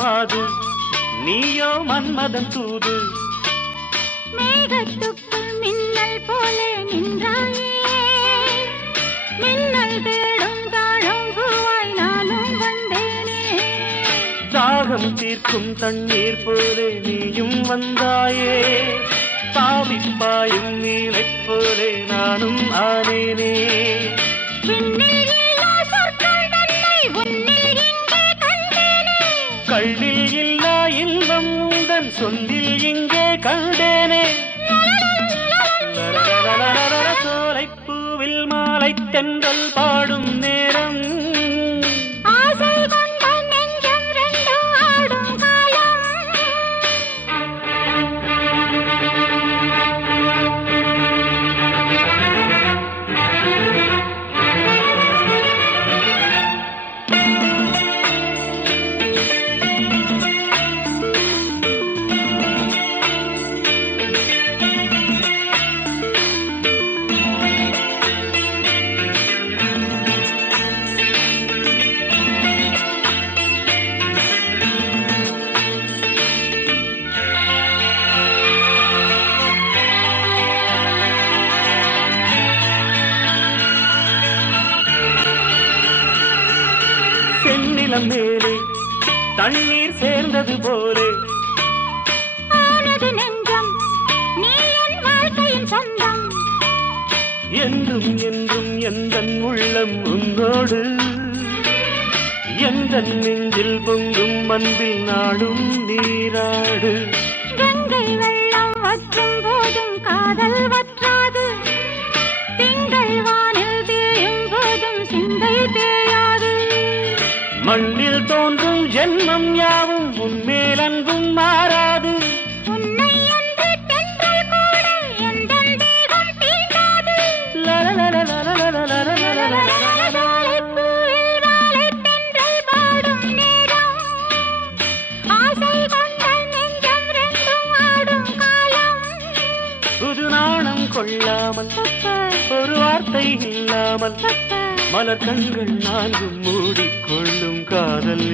மாது நீயோ மன்மதன் தூது மேகத்துக்குள் மின்னல் போலே நின்றாயே மின்னல் தேடும் தாழம்பூவாய் நானும் வந்தேனே தாகம் தீர்க்கும் தண்ணீர் போலே நீயும் வந்தாயே தாவிப்பாயும் நீலைப் போலே நானும் ஆனேனே கள்ளில் இல்லா இன்பம் உந்தன் சொல்லில் இங்கே கண்டேனே சோலைப்பூவில் மாலை தென்றல் பாடும் நேரம் ஆசை கொண்ட நெஞ்சம் ரெண்டும் ஆடும் காலம் செந்நிலம் மேலே தண்ணீர் சேர்ந்தது போலே ஆனது நெஞ்சம் நீ என் வாழ்க்கையின் சொந்தம் என்றும் என்றும் எந்தன் உள்ளம் உன்னோடு எந்தன் நெஞ்சில் பொங்கும் அன்பில் நாடும் நீராடு கங்கை வெள்ளம் வற்றும் போதும் காதல் வற்றாது திங்கள் வானில் தேயும் போதும் சிந்தை தேயாது மண்ணில் தோன்றும் ஜென்மம் யாவும் உன்மேல் அன்பும் மாறாது உன்னை அன்று தென்றல் கூட எந்தன் தேகம் தீண்டாது சோலைப்பூவில் வாழைத் தென்றல் பாடும் நேரம் ஆசை கொண்ட நெஞ்சம் ரெண்டும் ஆடும் காலம் புது நாணம் கொள்ளாமல் ஒரு வார்த்தை இல்லாமல் மலர் கண்கள் நான்கும் மூடிக்கொள்ளும் காதல்